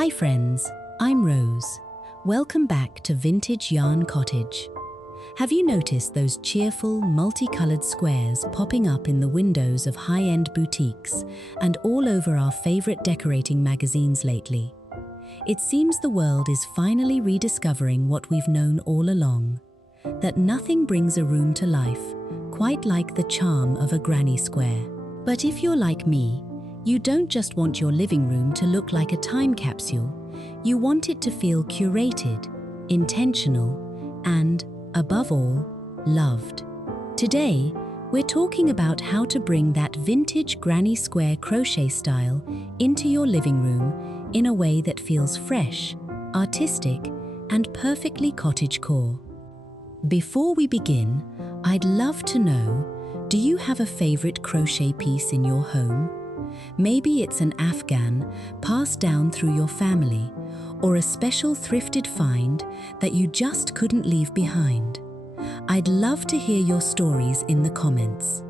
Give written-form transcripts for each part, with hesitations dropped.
Hi friends, I'm Rose. Welcome back to Vintage Yarn Cottage. Have you noticed those cheerful, multicolored squares popping up in the windows of high-end boutiques and all over our favorite decorating magazines lately? It seems the world is finally rediscovering what we've known all along, that nothing brings a room to life quite like the charm of a granny square. But if you're like me, you don't just want your living room to look like a time capsule. You want it to feel curated, intentional, and, above all, loved. Today, we're talking about how to bring that vintage granny square crochet style into your living room in a way that feels fresh, artistic, and perfectly cottagecore. Before we begin, I'd love to know, do you have a favorite crochet piece in your home? Maybe it's an Afghan passed down through your family, or a special thrifted find that you just couldn't leave behind. I'd love to hear your stories in the comments.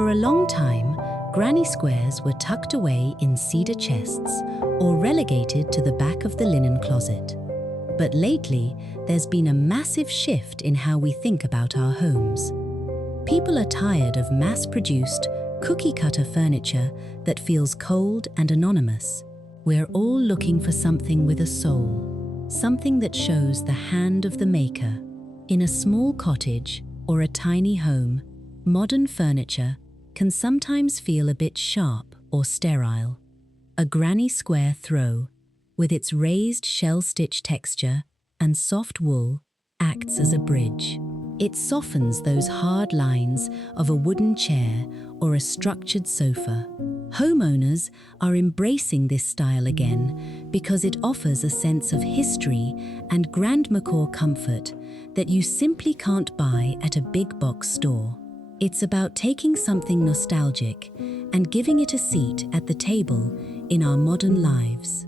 For a long time, granny squares were tucked away in cedar chests or relegated to the back of the linen closet. But lately, there's been a massive shift in how we think about our homes. People are tired of mass-produced, cookie-cutter furniture that feels cold and anonymous. We're all looking for something with a soul, something that shows the hand of the maker. In a small cottage or a tiny home, modern furniture can sometimes feel a bit sharp or sterile. A granny square throw, with its raised shell-stitch texture and soft wool, acts as a bridge. It softens those hard lines of a wooden chair or a structured sofa. Homeowners are embracing this style again because it offers a sense of history and grandeur comfort that you simply can't buy at a big box store. It's about taking something nostalgic and giving it a seat at the table in our modern lives.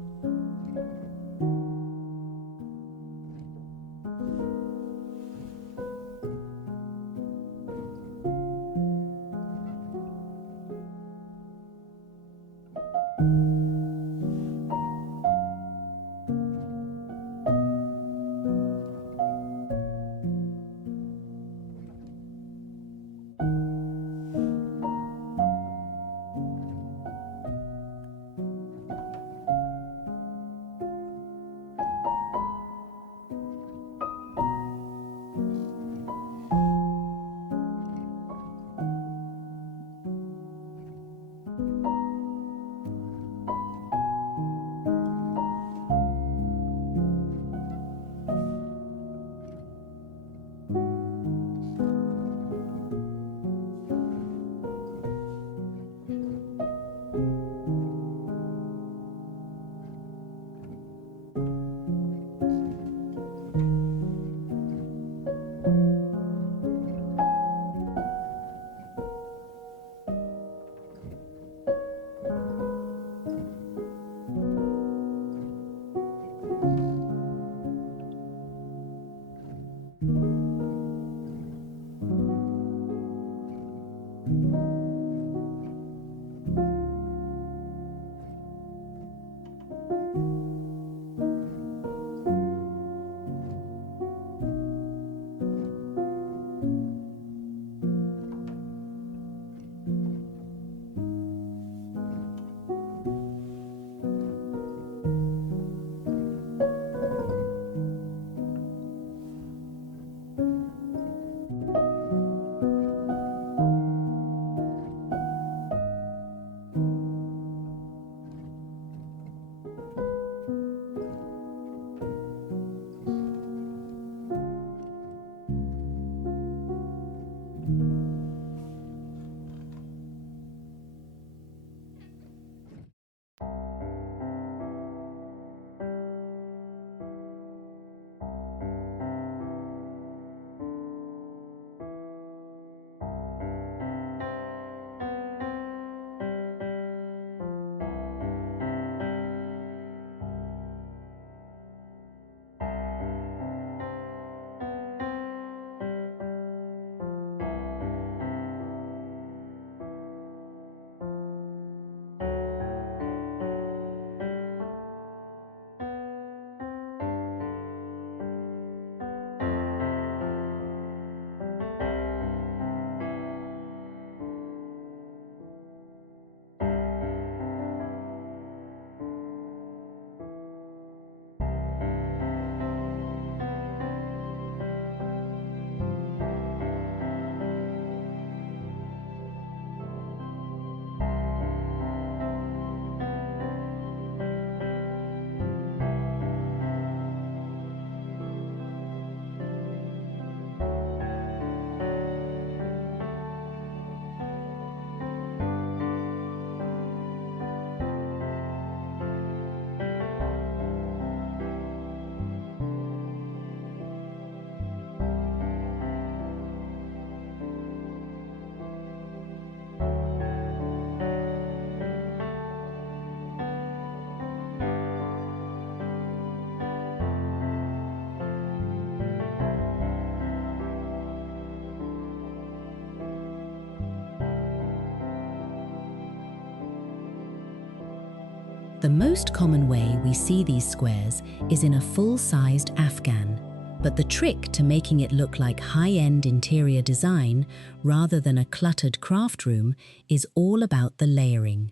The most common way we see these squares is in a full-sized Afghan, but the trick to making it look like high-end interior design rather than a cluttered craft room is all about the layering.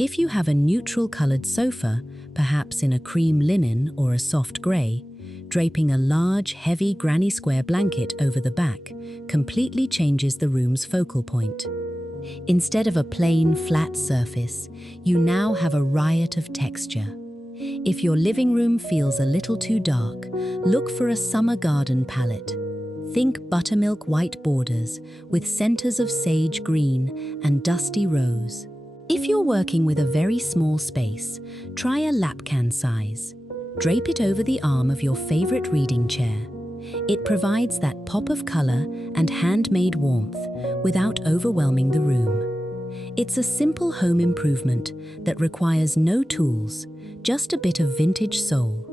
If you have a neutral-colored sofa, perhaps in a cream linen or a soft grey, draping a large, heavy granny square blanket over the back completely changes the room's focal point. Instead of a plain, flat surface, you now have a riot of texture. If your living room feels a little too dark, look for a summer garden palette. Think buttermilk white borders with centers of sage green and dusty rose. If you're working with a very small space, try a lapcan size. Drape it over the arm of your favorite reading chair. It provides that pop of color and handmade warmth without overwhelming the room. It's a simple home improvement that requires no tools, just a bit of vintage soul.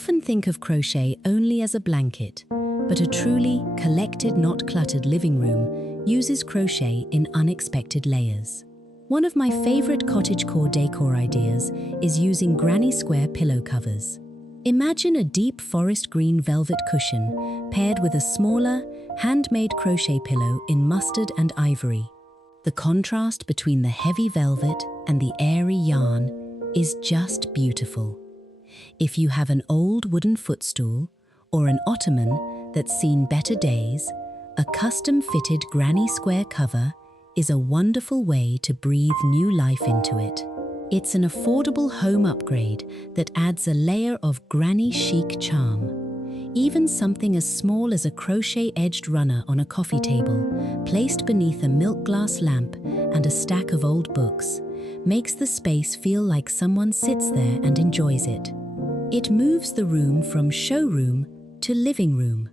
often think of crochet only as a blanket, but a truly collected, not cluttered living room uses crochet in unexpected layers. One of my favorite cottagecore decor ideas is using granny square pillow covers. Imagine a deep forest green velvet cushion paired with a smaller, handmade crochet pillow in mustard and ivory. The contrast between the heavy velvet and the airy yarn is just beautiful. If you have an old wooden footstool or an ottoman that's seen better days, a custom-fitted granny square cover is a wonderful way to breathe new life into it. It's an affordable home upgrade that adds a layer of granny chic charm. Even something as small as a crochet-edged runner on a coffee table, placed beneath a milk glass lamp and a stack of old books, makes the space feel like someone sits there and enjoys it. It moves the room from showroom to living room.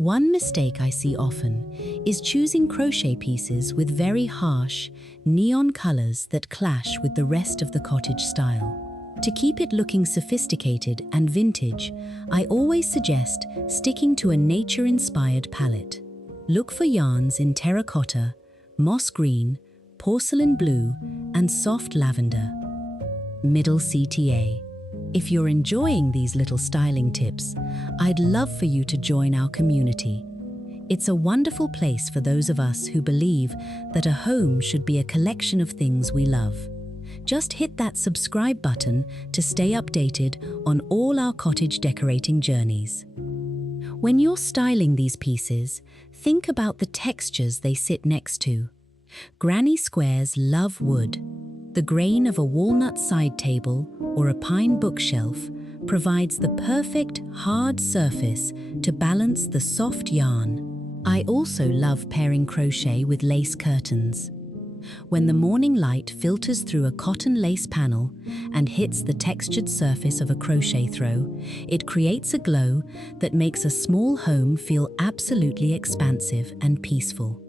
One mistake I see often is choosing crochet pieces with very harsh, neon colors that clash with the rest of the cottage style. To keep it looking sophisticated and vintage, I always suggest sticking to a nature-inspired palette. Look for yarns in terracotta, moss green, porcelain blue, and soft lavender. Middle CTA. If you're enjoying these little styling tips, I'd love for you to join our community. It's a wonderful place for those of us who believe that a home should be a collection of things we love. Just hit that subscribe button to stay updated on all our cottage decorating journeys. When you're styling these pieces, think about the textures they sit next to. Granny squares love wood. The grain of a walnut side table or a pine bookshelf provides the perfect hard surface to balance the soft yarn. I also love pairing crochet with lace curtains. When the morning light filters through a cotton lace panel and hits the textured surface of a crochet throw, it creates a glow that makes a small home feel absolutely expansive and peaceful.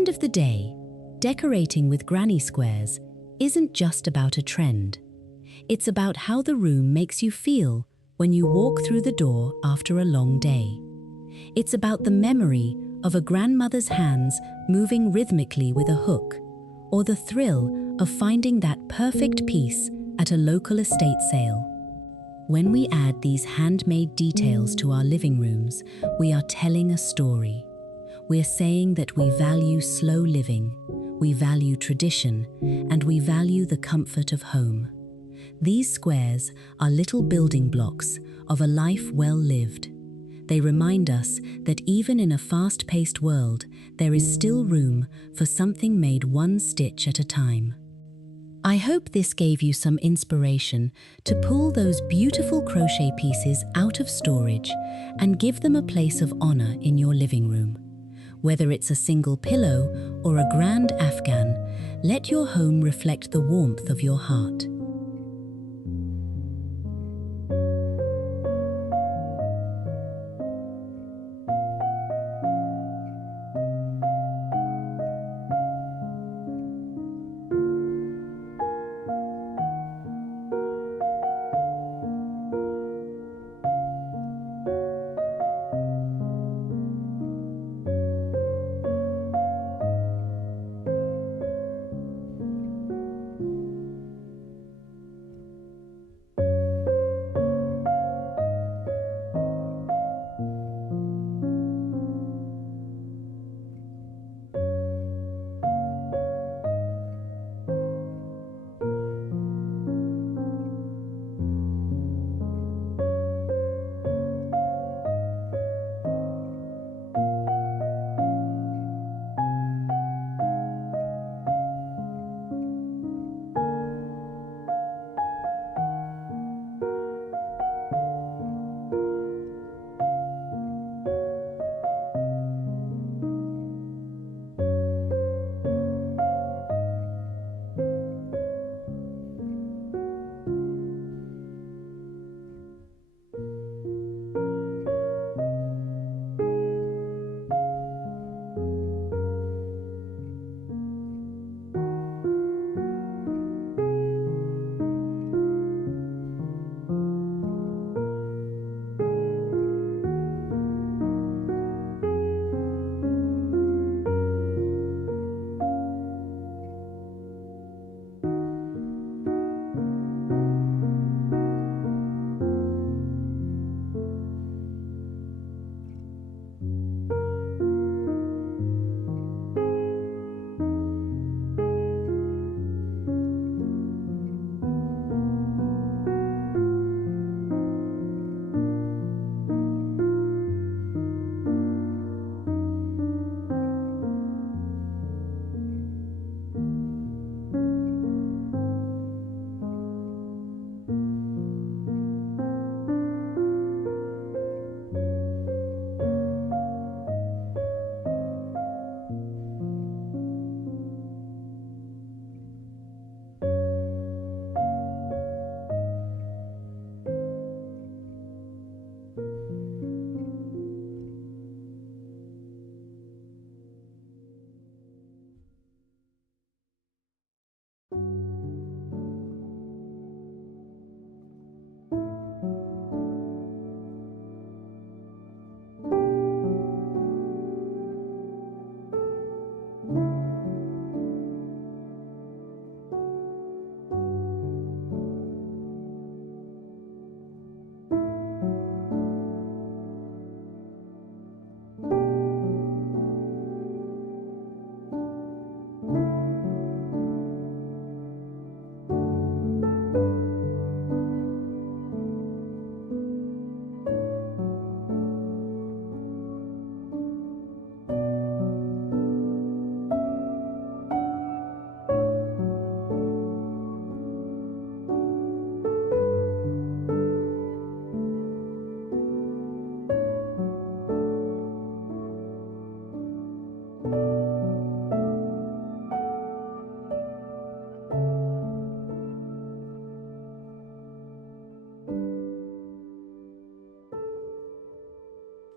end of the day, decorating with granny squares isn't just about a trend. It's about how the room makes you feel when you walk through the door after a long day. It's about the memory of a grandmother's hands moving rhythmically with a hook, or the thrill of finding that perfect piece at a local estate sale. When we add these handmade details to our living rooms, we are telling a story. We're saying that we value slow living, we value tradition, and we value the comfort of home. These squares are little building blocks of a life well lived. They remind us that even in a fast-paced world, there is still room for something made one stitch at a time. I hope this gave you some inspiration to pull those beautiful crochet pieces out of storage and give them a place of honor in your living room. Whether it's a single pillow or a grand Afghan, let your home reflect the warmth of your heart.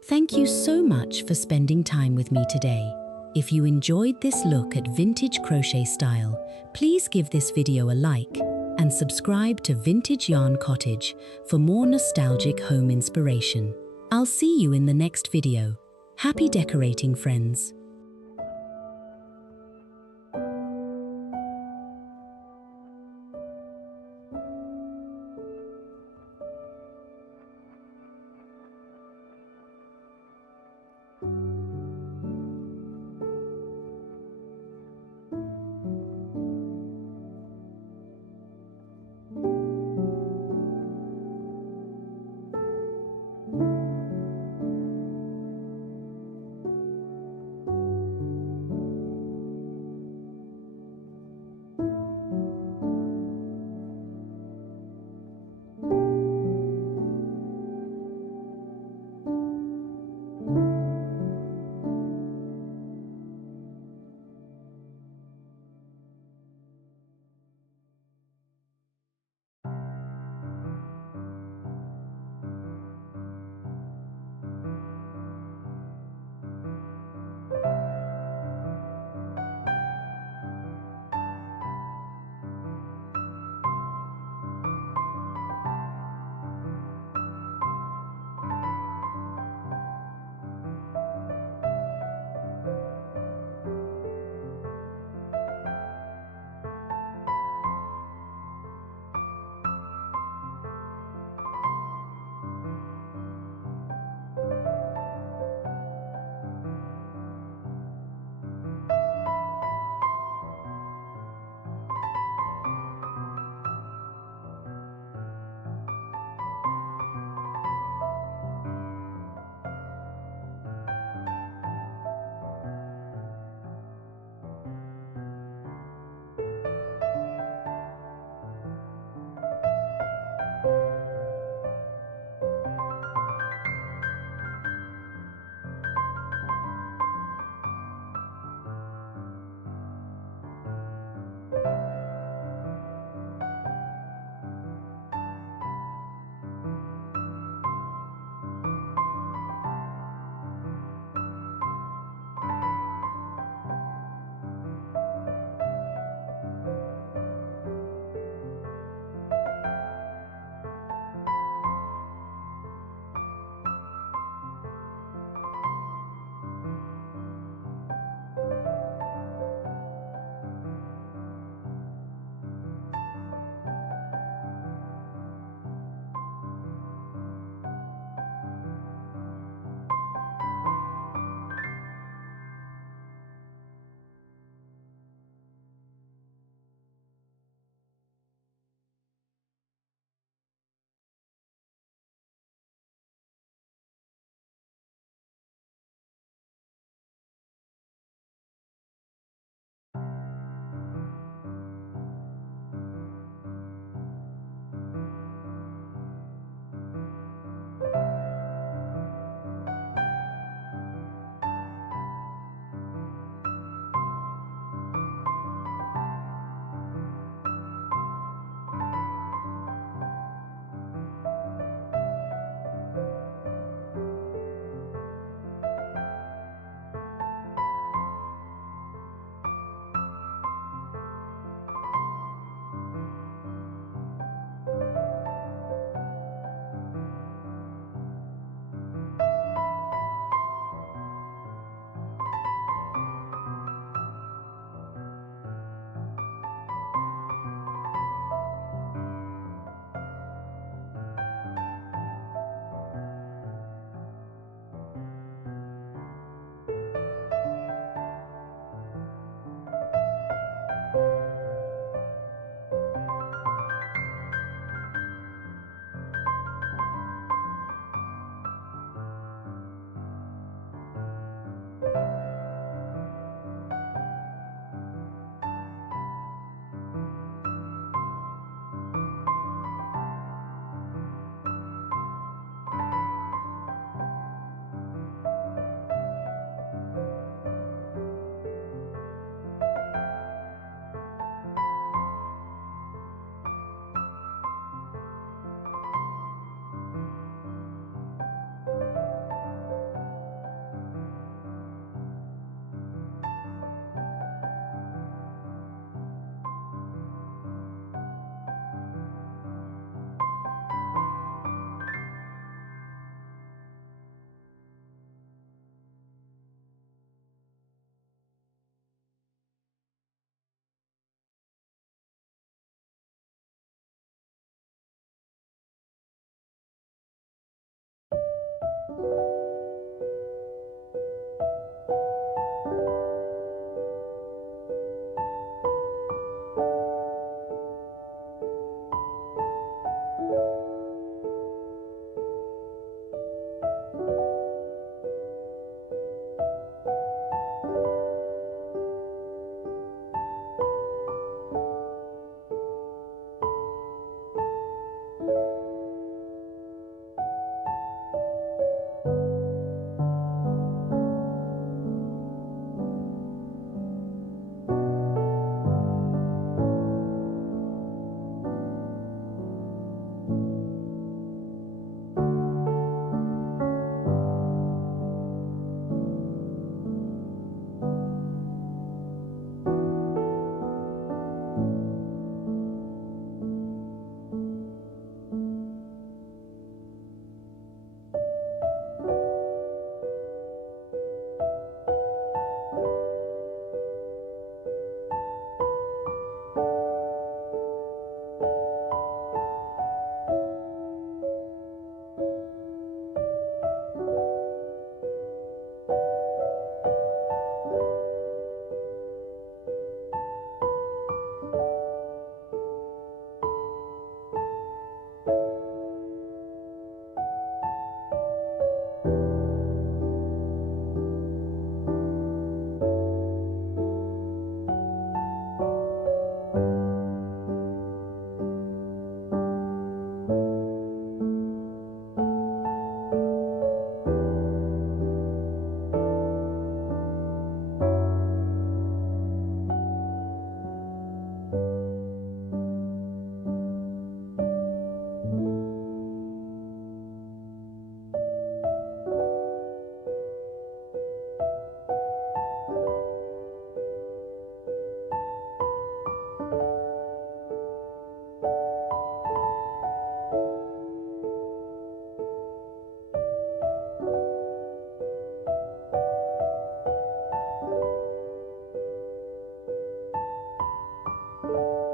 Thank you so much for spending time with me today. If you enjoyed this look at vintage crochet style, please give this video a like and subscribe to Vintage Yarn Cottage for more nostalgic home inspiration. I'll see you in the next video. Happy decorating, friends!